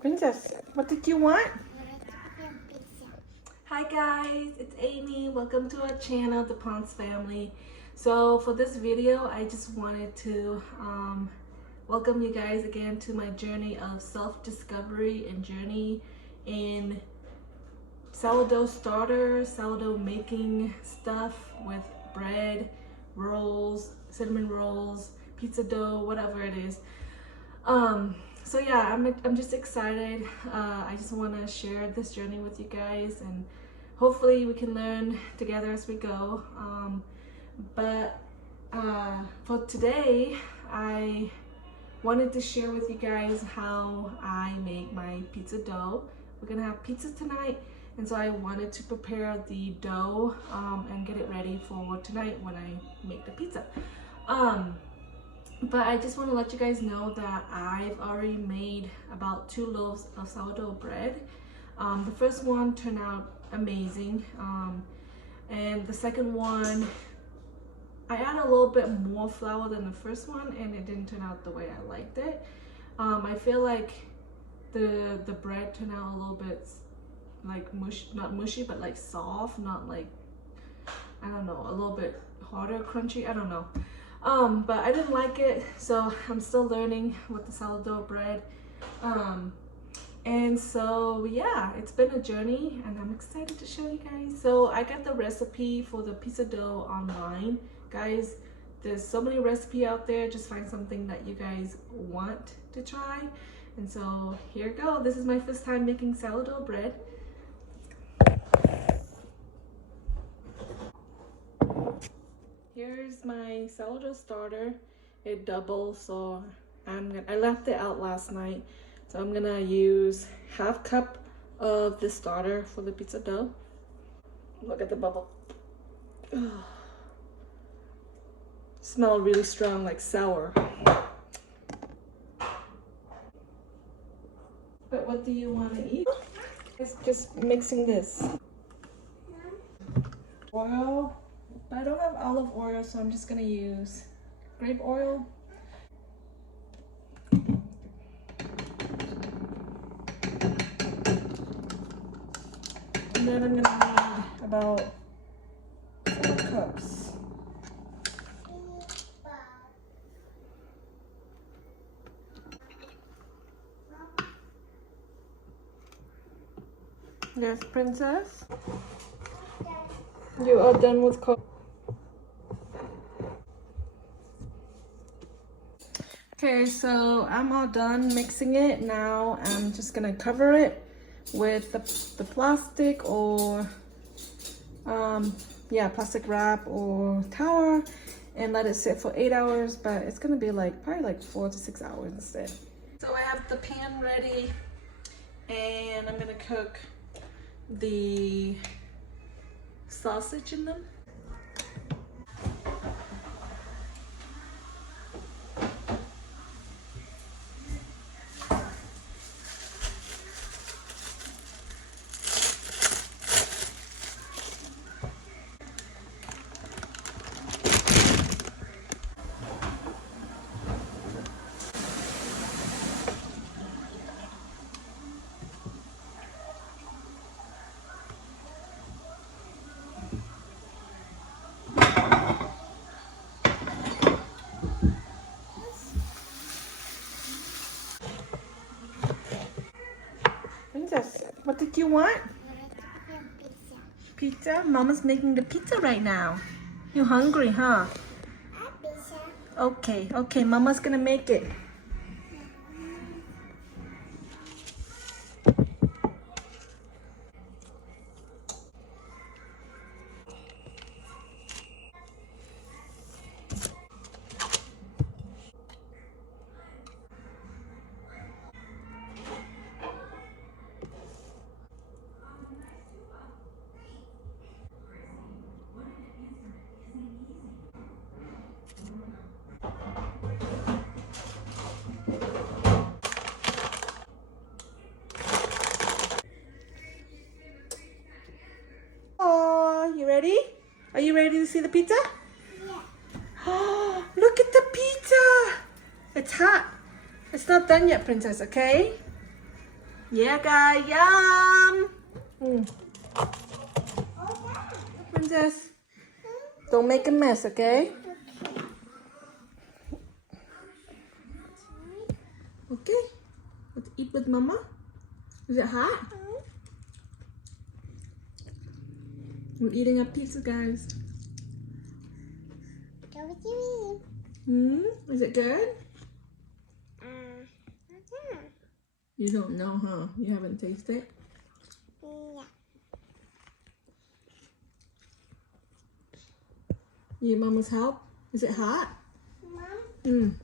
Princess, what did you want? Hi guys, it's Amy. Welcome to our channel, The Ponce Family. So for this video, I just wanted to welcome you guys again to my journey of self-discovery and journey in sourdough starter, sourdough making stuff with bread, rolls, cinnamon rolls, pizza dough, whatever it is. So yeah, I'm just excited. I just want to share this journey with you guys, and hopefully we can learn together as we go. For today, I wanted to share with you guys how I make my pizza dough. We're gonna have pizza tonight, and so I wanted to prepare the dough and get it ready for tonight when I make the pizza. But I just want to let you guys know that I've already made about 2 loaves of sourdough bread. The first one turned out amazing, and the second one, I added a little bit more flour than the first one, and it didn't turn out the way I liked it. I feel like the bread turned out a little bit like not mushy, but like soft, not like, I don't know, a little bit harder, crunchy, I don't know. But I didn't like it, so I'm still learning with the sourdough bread. And so yeah, it's been a journey, and I'm excited to show you guys. So I got the recipe for the pizza dough online. Guys, there's so many recipes out there. Just find something that you guys want to try. And so here we go. This is my first time making sourdough bread. Here's my sourdough starter. It doubles, so I left it out last night, so I'm gonna use 1/2 cup of the starter for the pizza dough. Look at the bubble. Ugh. Smell really strong, like sour. But what do you want to eat? It's just mixing this. Oil. But I don't have olive oil, so I'm just gonna use grape oil. And then I'm gonna need about 4 cups. Yes, Princess? You are done with cooking. Okay, so I'm all done mixing it. Now I'm just gonna cover it with the plastic or plastic wrap or towel, and let it sit for 8 hours, but it's gonna be probably like 4 to 6 hours instead. So I have the pan ready, and I'm gonna cook the sausage in them. Princess, what did you want? Pizza? Mama's making the pizza right now. You hungry, huh? Okay, Mama's gonna make it. You ready? Are you ready to see the pizza? Yeah. Oh, look at the pizza. It's hot. It's not done yet, Princess, okay? Yeah, guys, yum. Princess, don't make a mess, okay? Okay, let's eat with Mama. Is it hot? We're eating a pizza, guys. Is it good? You don't know, huh? You haven't tasted it? Yeah. You need Mama's help? Is it hot? Mom?